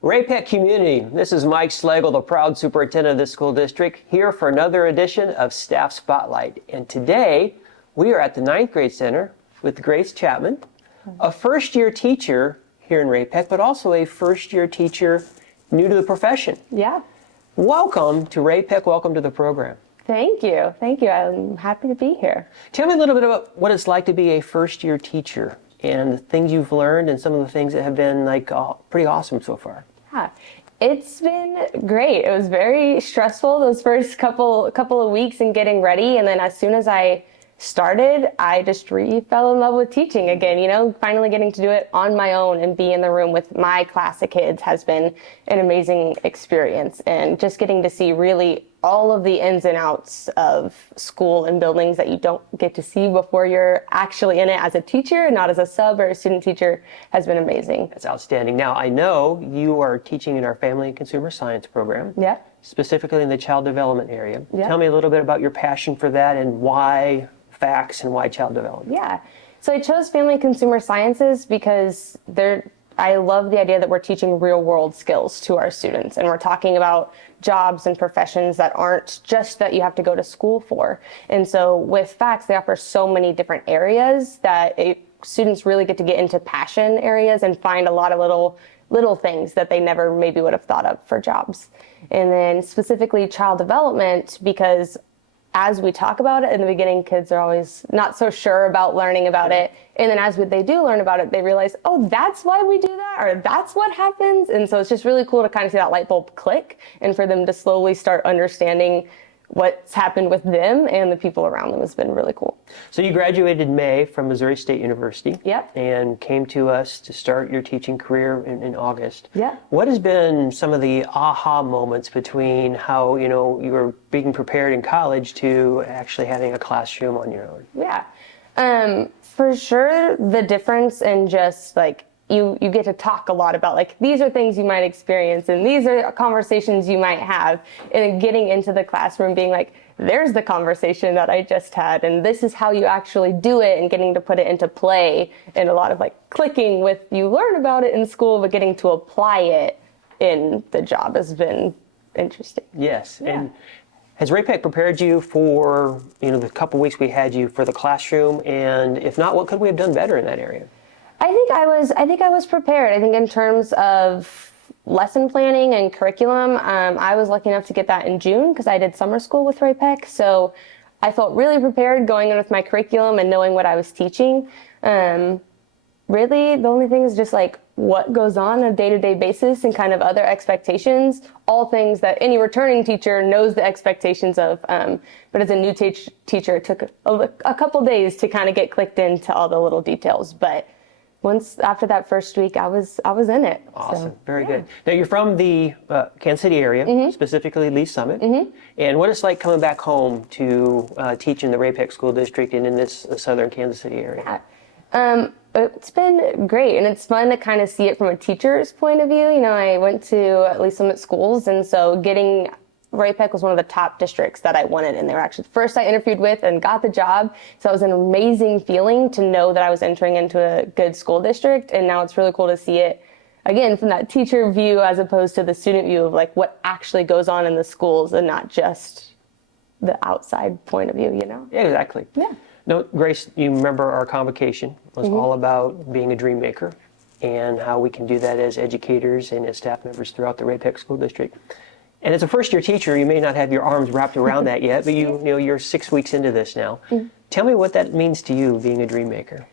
Ray-Pec community, this is Mike Slagle, the proud superintendent of this school district, here for another edition of Staff Spotlight. And today, we are at the 9th grade center with Grace Chapman, a first-year teacher here in Ray-Pec, but also a first-year teacher new to the profession. Yeah. Welcome to Ray-Pec, welcome to the program. Thank you. Thank you. I'm happy to be here. Tell me a little bit about what it's like to be a first-year teacher and the things you've learned and some of the things that have been pretty awesome so far. Yeah, it's been great. It was very stressful those first couple of weeks in getting ready, and then as soon as I started, I just fell in love with teaching again. You know, finally getting to do it on my own and be in the room with my class of kids has been an amazing experience, and just getting to see really all of the ins and outs of school and buildings that you don't get to see before you're actually in it as a teacher, not as a sub or a student teacher, has been amazing. That's outstanding. Now, I know you are teaching in our Family and Consumer Science program. Yeah. Specifically in the child development area. Yeah. Tell me a little bit about your passion for that and why facts and why child development. Yeah. So I chose Family and Consumer Sciences because I love the idea that we're teaching real world skills to our students, and we're talking about jobs and professions that aren't just that you have to go to school for. And so with facts, they offer so many different areas that students really get to get into passion areas and find a lot of little things that they never maybe would have thought of for jobs. And then specifically child development, because as we talk about it in the beginning, kids are always not so sure about learning about it. And then as they do learn about it, they realize, oh, that's why we do that, or that's what happens. And so it's just really cool to kind of see that light bulb click and for them to slowly start understanding what's happened with them and the people around them has been really cool. So you graduated in May from Missouri State University. Yep. And came to us to start your teaching career in August. Yeah. What has been some of the aha moments between how, you were being prepared in college to actually having a classroom on your own? Yeah. For sure, the difference in just you get to talk a lot about these are things you might experience and these are conversations you might have, and then getting into the classroom being like, there's the conversation that I just had and this is how you actually do it, and getting to put it into play, and a lot of clicking with you learn about it in school, but getting to apply it in the job has been interesting. Yes. Yeah. And has Ray-Pec prepared you for, the couple weeks we had you for the classroom? And if not, what could we have done better in that area? I think I was prepared. I think in terms of lesson planning and curriculum, I was lucky enough to get that in June because I did summer school with Ray-Pec. So I felt really prepared going in with my curriculum and knowing what I was teaching. Really, the only thing is just what goes on a day-to-day basis and kind of other expectations, all things that any returning teacher knows the expectations of. But as a new teacher, it took a couple days to kind of get clicked into all the little details. But once after that first week, I was in it. Awesome. So, Very good. Now, you're from the Kansas City area, specifically Lee Summit. And what it's like coming back home to teach in the Ray-Pec School District and in this southern Kansas City area? It's been great, and it's fun to kind of see it from a teacher's point of view. I went to Lee Summit schools, and so getting Ray-Pec was one of the top districts that I wanted, and they were actually the first I interviewed with and got the job. So it was an amazing feeling to know that I was entering into a good school district, and now it's really cool to see it, again, from that teacher view as opposed to the student view of what actually goes on in the schools and not just the outside point of view, Yeah, exactly. Yeah. No, Grace, you remember our convocation was all about being a dream maker and how we can do that as educators and as staff members throughout the Ray-Pec School District. And as a first-year teacher, you may not have your arms wrapped around that yet, but you're 6 weeks into this now. Tell me what that means to you, being a dream maker.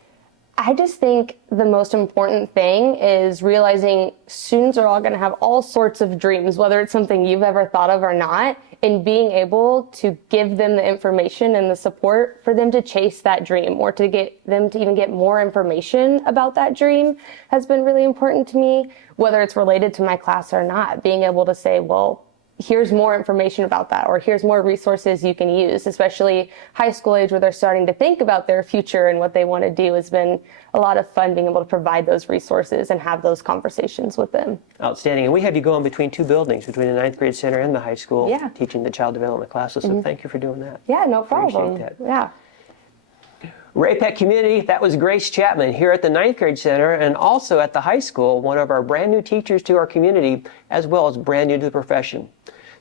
I just think the most important thing is realizing students are all going to have all sorts of dreams, whether it's something you've ever thought of or not, and being able to give them the information and the support for them to chase that dream, or to get them to even get more information about that dream has been really important to me, whether it's related to my class or not. Being able to say, well, here's more information about that, or here's more resources you can use, especially high school age where they're starting to think about their future and what they want to do, has been a lot of fun being able to provide those resources and have those conversations with them. Outstanding. And we have you going between two buildings, between the 9th grade center and the high school, teaching the child development classes. So thank you for doing that. Yeah, no problem. Appreciate that. Yeah. Ray-Pec community, that was Grace Chapman here at the 9th grade center and also at the high school, one of our brand new teachers to our community, as well as brand new to the profession.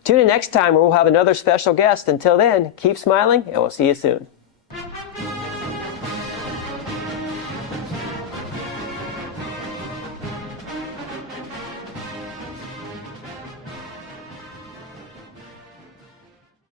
Tune in next time where we'll have another special guest. Until then, keep smiling and we'll see you soon.